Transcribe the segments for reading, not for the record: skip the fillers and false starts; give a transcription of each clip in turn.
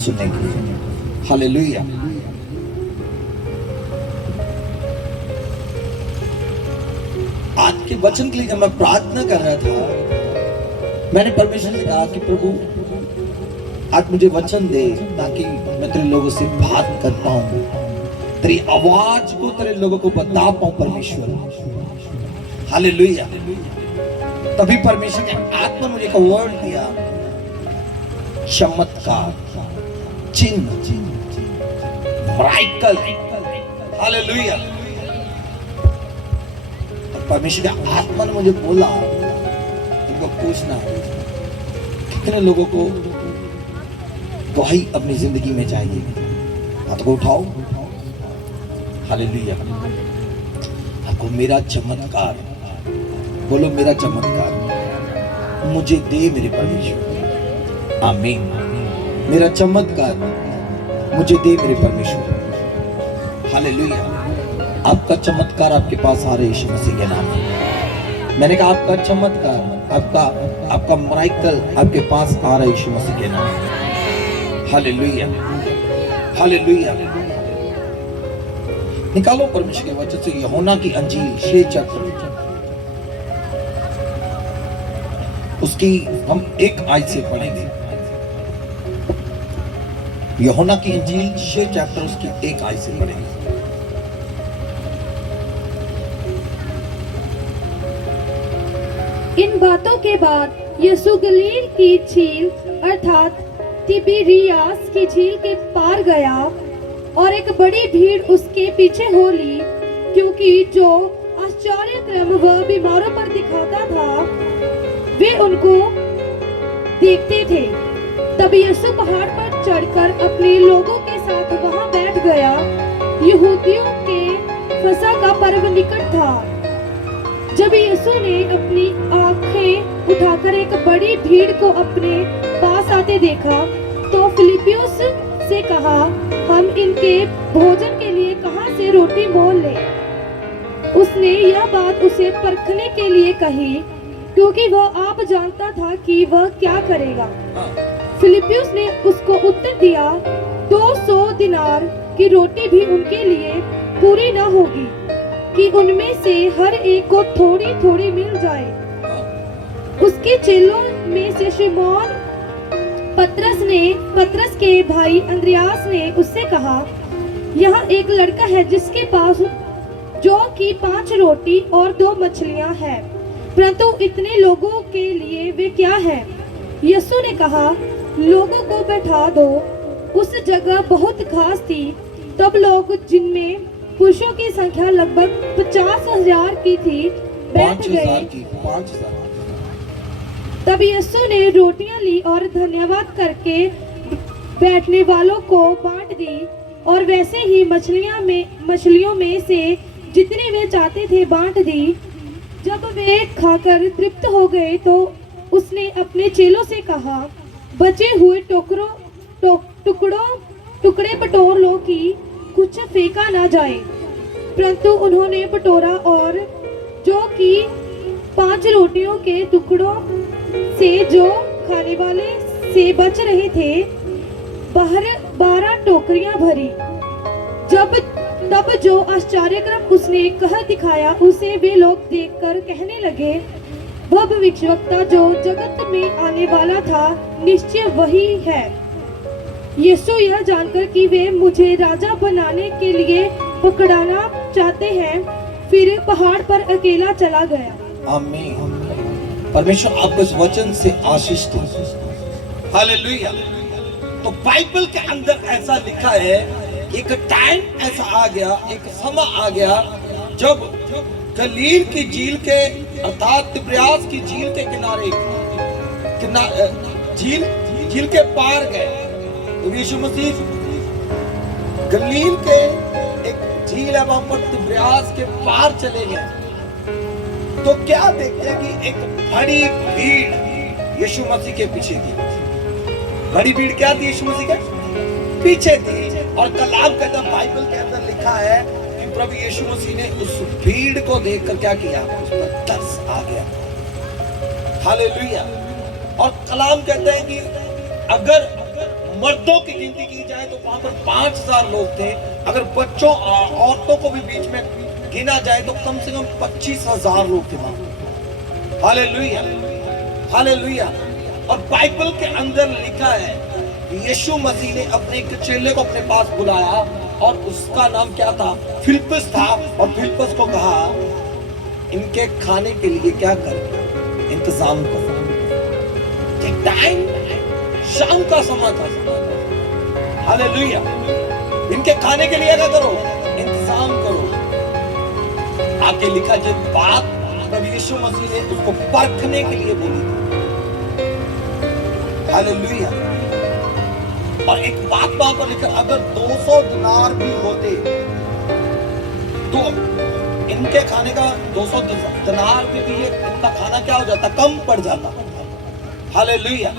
सुनने के लिए। हालेलुया। आज के वचन के लिए जब मैं प्रार्थना कर रहा था, मैंने परमेश्वर से कहा कि प्रभु आज मुझे वचन दे ताकि मैं तेरे लोगों से बात कर पाऊं, तेरी आवाज को तेरे लोगों को बता पाऊं परमेश्वर। हालेलुया। तभी परमेश्वर ने आत्मा मुझे एक वर्ड दिया, चमत्कार, चिन्ह, मिरेकल। हालेलुया। परमेश्वर की आत्मा ने मुझे बोला तुमको पूछना कितने लोगों को गवाही अपनी जिंदगी में चाहिए। हाथ को उठाओ। हालेलुया। आपको मेरा चमत्कार, बोलो मेरा चमत्कार मुझे दे मेरे परमेश्वर। आमीन। मेरा चमत्कार मुझे दे मेरे परमेश्वर। हालेलुया। आपका चमत्कार आपके पास आ रहे यीशु मसीह के नाम में। मैंने कहा आपका चमत्कार, आपका मिरेकल आपके पास आ रहा है यीशु मसीह के नाम में। हालेलुया। हालेलुया। निकालो परमेश्वर के वचन से यूहन्ना की अंजील 6 चैप्टर, उसकी हम एक आयत से पढ़ेंगे। यूहन्ना की इंजील 6 चैप्टर उसकी एक आयत से पढ़ेंगे। इन बातों के बाद यीशु गलील की झील अर्थात तिबिरियास की झील के पार गया और एक बड़ी भीड़ उसके पीछे हो ली, क्योंकि जो आश्चर्य क्रम वह बीमारों पर दिखाता था वे उनको देखते थे। तब यीशु पहाड़ पर चढ़कर अपने लोगों के साथ वहां बैठ गया। यहूदियों के फसह का पर्व निकट था। जब यीशु ने अपनी आंखें उठाकर एक बड़ी भीड़ को अपने पास आते देखा तो फिलिप्पुस से कहा, हम इनके भोजन के लिए कहां से रोटी मोल लें। उसने यह बात उसे परखने के लिए कही, क्योंकि वह आप जानता था कि वह क्या करेगा। फिलिप्पुस ने उसको उत्तर दिया, 200 दिनार की रोटी भी उनके लिए पूरी न होगी कि उनमें से हर एक को थोड़ी थोड़ी मिल जाए। उसके चेलों में से शिमोन पतरस के भाई अंद्रयास ने उससे कहा, यहाँ एक लड़का है जिसके पास जो कि 5 रोटी और 2 मछलियां हैं, परंतु इतने लोगों के लिए वे क्या है। यीशु ने कहा, लोगों को बैठा दो। उस जगह बहुत घास थी। तब लोग, जिनमें पुरुषों की संख्या लगभग 50,000 की थी, बैठ गए। तब यीशु ने रोटियां ली और धन्यवाद करके बैठने वालों को बांट दी, और वैसे ही मछलियों में से जितने वे चाहते थे बांट दी। जब वे खाकर तृप्त हो गए तो उसने अपने चेलों से कहा, बचे हुए टुकड़े बटोर लो कि कुछ फेंका ना जाए। परंतु उन्होंने बटोरा, और जो कि 5 रोटियों के टुकड़ों से जो खाने वाले से बच रहे थे, 12 टोकरियां भरी। तब जो आश्चर्यक्रम उसने कह दिखाया उसे वे लोग देखकर कहने लगे, वह भविष्यवक्ता जो जगत में आने वाला था निश्चय वही है। यीशु यह जानकर कि वे मुझे राजा बनाने के लिए पकड़ाना चाहते हैं, फिर पहाड़ पर अकेला चला गया। आमीन। परमेश्वर आपको इस वचन से आशीष दे। हालेलुया। तो बाइबल के अंदर ऐसा लिखा है, एक टाइम ऐसा आ गया, एक समय आ गया जब गलील की झील के अर्थात तिबिरियास की झील के किनारे झील के पार गए। तो यीशु मसीह गलील के एक झील है वहां पर तिबिरियास के पार चले गए। तो क्या देखते हैं कि एक बड़ी भीड़ यीशु मसीह के पीछे थी। बड़ी भीड़ क्या थी? यीशु मसीह के पीछे थी। और कलाम के अंदर, बाइबल के अंदर लिखा है कि प्रभु यीशु मसीह ने उस भीड़ को देखकर क्या किया? उस पर तरस आ गया। हालेलुया। और कलाम कहते हैं कि अगर मर्दों की गिनती की जाए तो वहां पर 5,000 लोग थे। अगर बच्चों और औरतों को भी बीच में गिना जाए तो कम से कम 25,000 लोग थे वहां। Hallelujah, hallelujah. और बाइबल के अंदर लिखा है कि यीशु मसीह ने अपने एक चेले को अपने पास बुलाया और उसका नाम क्या था? फिलिप्पस था। और फिलिप्पस को कहा, इनके खाने के लिए क्या कर, इंतजाम करो। टाइम शाम का समय था। हालेलुया। इनके खाने के लिए क्या करो? इंतजाम करो। आगे लिखा जो बात प्रभु यीशु मसीह ने उसको परखने के लिए बोली थी। हालेलुया। और एक बात वहां पर लिखा, अगर 200 दिनार भी होते तो इनके खाने का 200 दिनार में भी ये इनका खाना क्या हो जाता? कम पड़ जाता। हालेलुया।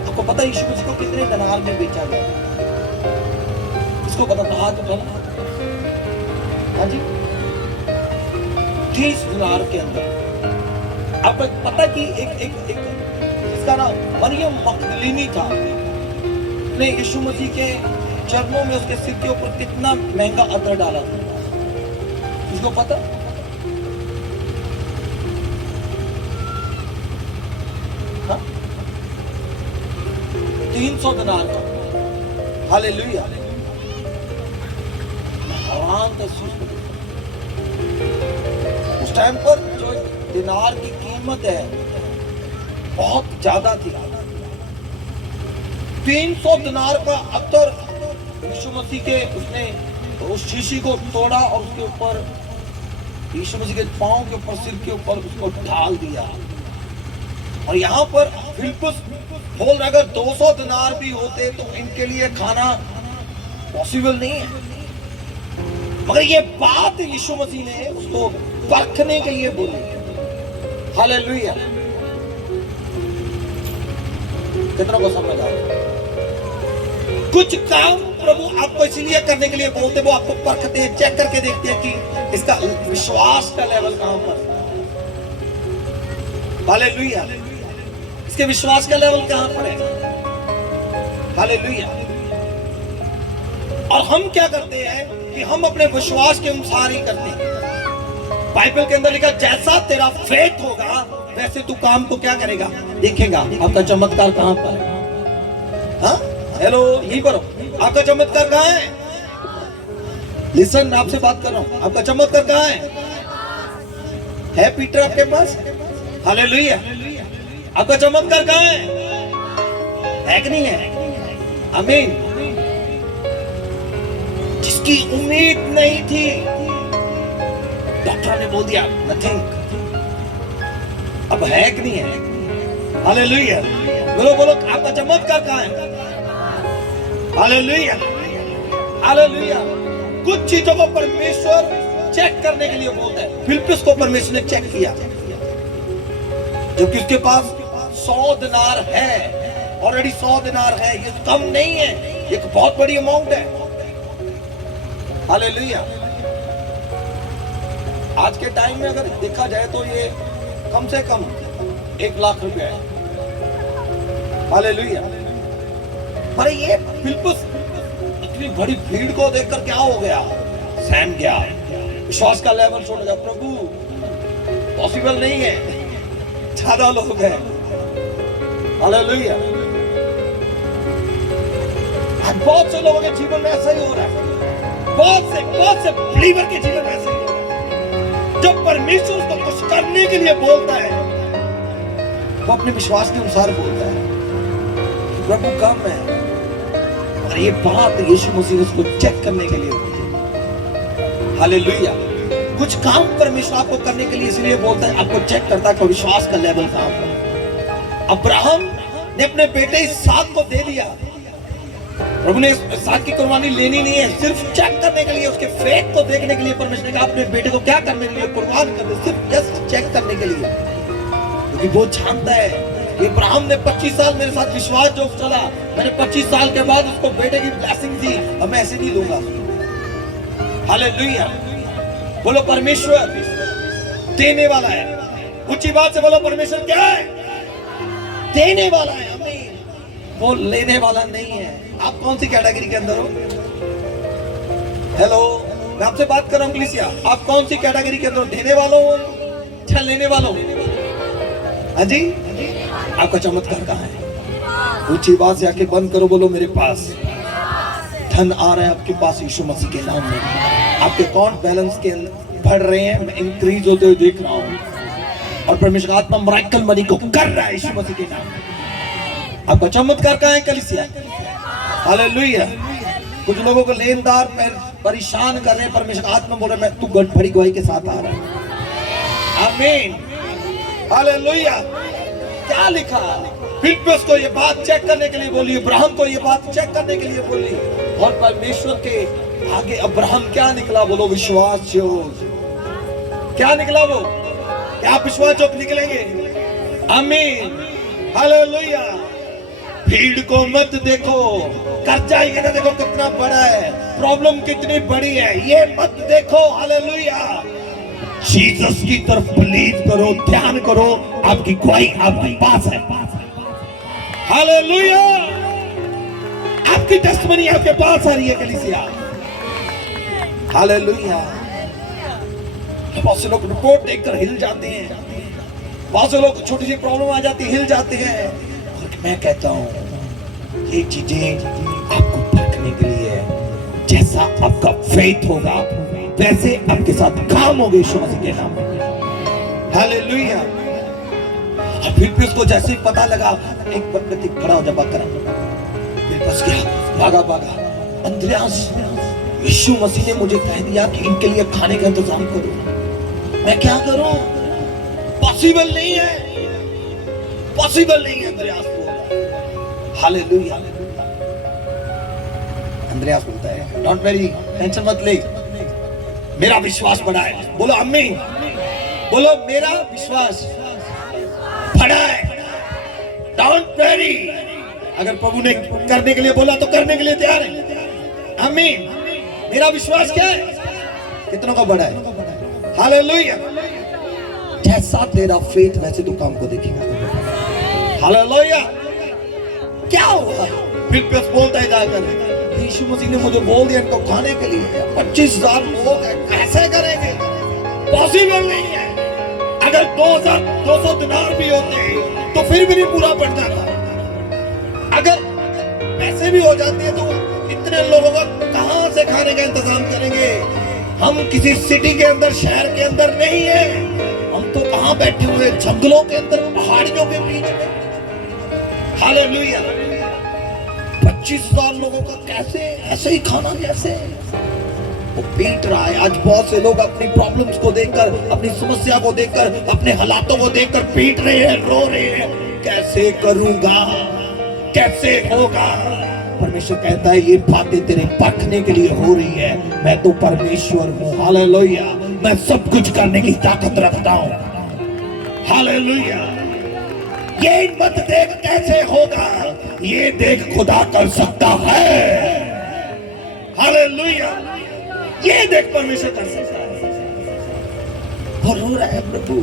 आपको पता है यीशु मसीह को कितने दिनार में बेचा गया? इसको पता था? हाथ उठाना। हाँ जी, 30 दिनार के अंदर। आपको पता कि एक जिसका नाम मरियम मगदलीनी था, ने यीशु मसीह के चरणों में उसके सिर के ऊपर कितना महंगा अतर डाला था? इसको पता? हाँ? 300 दिनार का। हालेलुया। हैरान था इस चीज को। उस टाइम पर जो दिनार की कीमत है बहुत ज्यादा थी। 300 दिनार का अतर यीशु मसीह के, उसने उस शीशी को तोड़ा और उसके ऊपर यीशु मसीह के पांव के ऊपर, सिर के ऊपर उसको ढाल दिया। और यहाँ पर फिलिप्पस बोल रहा, अगर 200 दिनार भी होते तो इनके लिए खाना पॉसिबल नहीं है। मगर ये बात यीशु मसीह ने उसको परखने के लिए बोली। हालेलुया। कितना को समझ आ रहा? कुछ काम प्रभु आपको इसलिए करने के लिए बोलते, वो आपको परखते हैं, चेक करके देखते हैं कि इसका विश्वास का लेवल कहां पर। हालेलुया। इसके विश्वास का लेवल कहां पर है? हालेलुया। और हम क्या करते हैं कि हम अपने विश्वास के अनुसार ही करते हैं। बाइबल के अंदर लिखा, जैसा तेरा फेथ होगा वैसे तू काम को क्या करेगा? देखेगा। आपका चमत्कार कहां पर है? हाँ? हेलो, यहीं पर हो। आपका चमत्कार कहां है? लिसन, मैं आपसे बात कर रहा हूं। आपका चमत्कार कहां है पीटर आपके पास? हालेलुया। आपका चमत्कार कहां है कि नहीं है? आमीन। जिसकी उम्मीद नहीं थी, डॉक्टर ने बोल दिया नथिंग, अब है कि नहीं है? हालेलुया। बोलो बोलो, आपका चमत्कार कहां है? Hallelujah, hallelujah. कुछ चीजों को परमेश्वर चेक करने के लिए बोलता है। फिलिप्पस को परमेश्वर ने चेक किया, जबकि उसके पास 100 दिनार है, ऑलरेडी 100 दिनार है। ये कम नहीं है, एक बहुत बड़ी अमाउंट है। हालेलुया। आज के टाइम में अगर देखा जाए तो ये कम से कम 1 लाख रुपया है। हालेलुया। पर ये फिलिप्पस इतनी बड़ी भीड़ को देखकर क्या हो गया? सहम गया, विश्वास का लेवल छोड़ गया। प्रभु पॉसिबल नहीं है, ज्यादा लोग हैं। हालेलुया। बहुत से लोगों के जीवन में ऐसा ही हो रहा है। बहुत से बिलीवर के जीवन में ऐसा ही हो रहा है। जब परमेश्वर उसको कुछ करने के लिए बोलता है, वो अपने विश्वास के अनुसार बोलता है। प्रभु कम है, और ये बात यीशु मसीह उसको चेक करने के लिए बोलती है। हालेलुया। कुछ काम परमेश्वर आपको करने के लिए इसलिए बोलता है, आपको चेक करता है कि विश्वास का लेवल कहां पर है। अब्राहम ने अपने बेटे इसहाक को दे दिया। प्रभु ने इसहाक की कुर्बानी लेनी नहीं है, सिर्फ चेक करने के लिए, उसके फेथ को देखने के लिए परमेश्वर ने कहा अपने बेटे को क्या करने के लिए? कुर्बान कर दे, सिर्फ जस्ट चेक करने के लिए। क्योंकि वो जानता है, इब्राहिम ने 25 साल मेरे साथ विश्वास जो चला, मैंने 25 साल के बाद उसको बेटे की ब्लेसिंग दी, अब मैं ऐसे नहीं लूंगा। हालेलुया। बोलो परमेश्वर देने वाला है। ऊंची बात से बोलो, परमेश्वर क्या है? देने वाला है। आमीन। वो लेने वाला नहीं है। आप कौन सी कैटेगरी के अंदर हो? हेलो, मैं आपसे बात कर रहा हूँ कलीसिया, आप कौन सी कैटेगरी के अंदर हो? देने वालों हो या लेने वालों? हाँ जी, आपका चमत्कार कहाँ है? ऊंची आवाज से आके बंद करो, बोलो मेरे पास धन आ रहा है आपके पास यीशु मसीह के नाम में। आपके अकाउंट बैलेंस के बढ़ रहे हैं, मैं इंक्रीज होते हुए देख रहा हूँ, और परमेश्वर आत्मा मिरेकल मनी को कर रहा है यीशु मसीह के नाम में। आपका चमत्कार कहाँ है कलीसिया? हालेलुया। कुछ लोगों को लेनदार परेशान कर रहे हैं, परमेश्वर आत्मा बोल रहा है मैं तू गड़बड़ी गवाही के साथ आ रहा है। आमीन, हालेलुया। क्या लिखा? फिलिप्पियों को ये बात चेक करने के लिए बोली, अब्राहम को ये बात चेक करने के लिए बोली, और परमेश्वर के आगे अब्राहम क्या निकला? बोलो विश्वास योग। क्या निकला वो? क्या आप विश्वास योग निकलेंगे? आमीन, हालेलुया। भीड़ को मत देखो, कर्जा ये ना देखो कितना बड़ा है, प्रॉब्लम कितनी बड़ी है, ये मत देखो। हालेलुया। जीसस की तरफ बिलीव करो, ध्यान करो, आपकी गवाही आपके पास है। हालेलुया। आपकी टेस्टमनी आपके पास आ रही है कलीसिया। हालेलुया। बहुत से लोग रिपोर्ट देखकर हिल जाते हैं, बहुत से लोग छोटी सी प्रॉब्लम आ जाती है हिल जाते हैं, और मैं कहता हूं ये चीजें आपको परखने के लिए है। जैसा आपका फेथ होगा वैसे आपके साथ काम होगा यीशु मसीह के नाम में। हालेलुया। और फिर उसको जैसे ही पता लगा, एक व्यक्ति खड़ा हो जा बात करा, फिर बस क्या भागा भागा, अंद्रयास यीशु मसीह ने मुझे कह दिया कि इनके लिए खाने का इंतजाम करो, मैं क्या करूं? पॉसिबल नहीं है, पॉसिबल नहीं है। अंद्रयास बोला। हालेलुया। अंद्रयास बोलता है डोंट वरी, टेंशन मत ले, मेरा विश्वास बड़ा है। बोलो अम्मी, बोलो मेरा विश्वास बड़ा है। Don't worry. अगर प्रभु ने करने के लिए बोला तो करने के लिए तैयार है। अम्मी, मेरा विश्वास क्या है? कितनों का बड़ा है? हालेलुया। जैसा तेरा फेथ वैसे तू काम को देखेगा। हालेलुया। क्या हुआ? फिर बोलता है जाकर, यीशु मसीह ने मुझे बोल दिया इनको खाने के लिए 25,000 लोग हैं, कैसे करेंगे? पॉसिबल नहीं है। अगर 2,200 दिनार भी होते तो फिर भी नहीं पूरा पड़ जाता। अगर पैसे भी हो जाते हैं तो इतने लोगों का कहां से खाने का इंतजाम करेंगे? हम किसी सिटी के अंदर, शहर के अंदर नहीं है, हम तो कहां बैठे हुए, जंगलों के अंदर, पहाड़ियों के बीच में। हालेलुया। 25,000 लोगों का कैसे? ऐसे ही खाना कैसे? वो पीट रहा है। आज बहुत से लोग अपनी प्रॉब्लम्स को देखकर, अपनी समस्या को देखकर, अपने हालातों को देखकर पीट रहे हैं, रो रहे हैं, कैसे करूंगा, कैसे होगा? परमेश्वर कहता है ये बातें तेरे परखने के लिए हो रही है। मैं तो परमेश्वर हूं। हालेलुया। मैं सब कुछ करने की ताकत रखता हूं। हालेलुया। ये मत देख कैसे होगा, ये देख खुदा कर सकता है। हालेलुया। ये देख परमेश्वर कर सकता है। और रो रहा है प्रभु,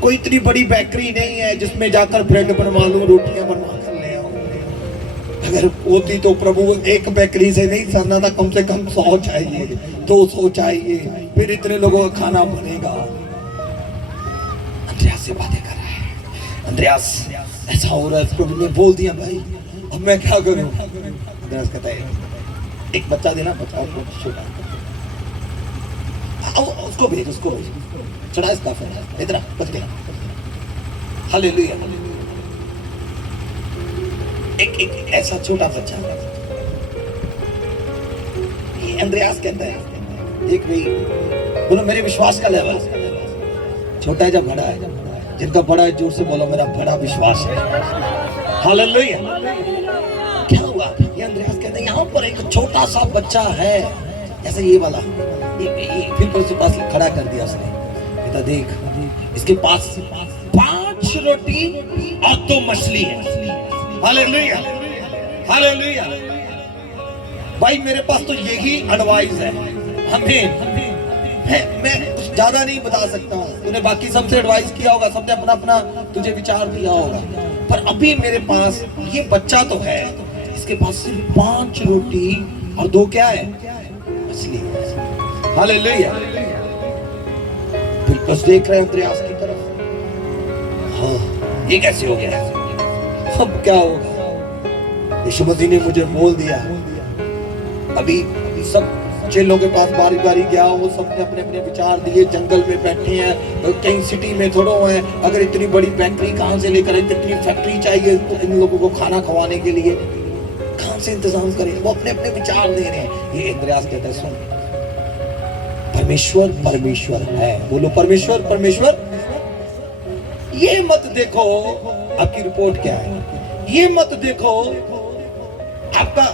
कोई इतनी बड़ी बेकरी नहीं है जिसमें जाकर ब्रेड बनवा लूं, रोटियां बनवा कर ले आऊं। अगर होती तो प्रभु एक बेकरी से नहीं सरना था, कम से कम 100 चाहिए, 200 चाहिए, फिर इतने लोगों का खाना बनेगा। अंद्रयास से बातें कर रहा है। अंद्रयास ऐसा हो रहा है, प्रभु ने बोल दिया भाई, अब मैं क्या करूं? अंद्रयास कहता है एक बच्चा देना, बच्चा छोटा, उसको भेज, उसको भेज, चढ़ा इसका फिर इतना बच गया। हालेलुया। एक ऐसा छोटा बच्चा, ये अंद्रयास कहता है देख भाई, बोलो मेरे विश्वास का लेवल छोटा है या बड़ा है? जिनका बड़ा है जोर से बोलो मेरा बड़ा विश्वास है। हालेलुया। क्या हुआ? ये अंद्रयास कहते हैं यहाँ पर एक छोटा सा बच्चा है, जैसे ये वाला, फिर उसके पास खड़ा कर दिया उसने। कहता देख इसके पास 5 रोटी और 2 मछली है। हालेलुया। हालेलुया। भाई मेरे पास तो यही एडवाइस है, हमें मैं कुछ ज्यादा नहीं बता सकता हूँ। तूने बाकी सबसे एडवाइस किया होगा, सबने अपना अपना तुझे विचार दिया होगा, पर अभी मेरे पास ये बच्चा तो है, इसके पास सिर्फ 5 रोटी और 2 क्या है, मछली। हालेलुया। फिलिप्पस देख रहे हैं अंद्रयास की तरफ, हाँ ये कैसे हो गया, अब क्या होगा। यीशु मसीह ने मुझे बोल दिया, अभी सब चेलों के पास बारी बारी गया, वो सबने अपने अपने विचार दिए, जंगल में बैठे हैं, कहीं सिटी में थोड़ा है, अगर इतनी बड़ी फैक्ट्री कहाँ से लेकर, इतनी फैक्ट्री चाहिए तो इन लोगों को खाना खवाने के लिए कहाँ से इंतजाम करें, वो अपने अपने विचार दे रहे हैं। ये इंद्रयास कहता है, सुन, परमेश्वर परमेश्वर है, बोलो परमेश्वर परमेश्वर। ये मत देखो आपकी रिपोर्ट क्या है, ये मत देखो आपका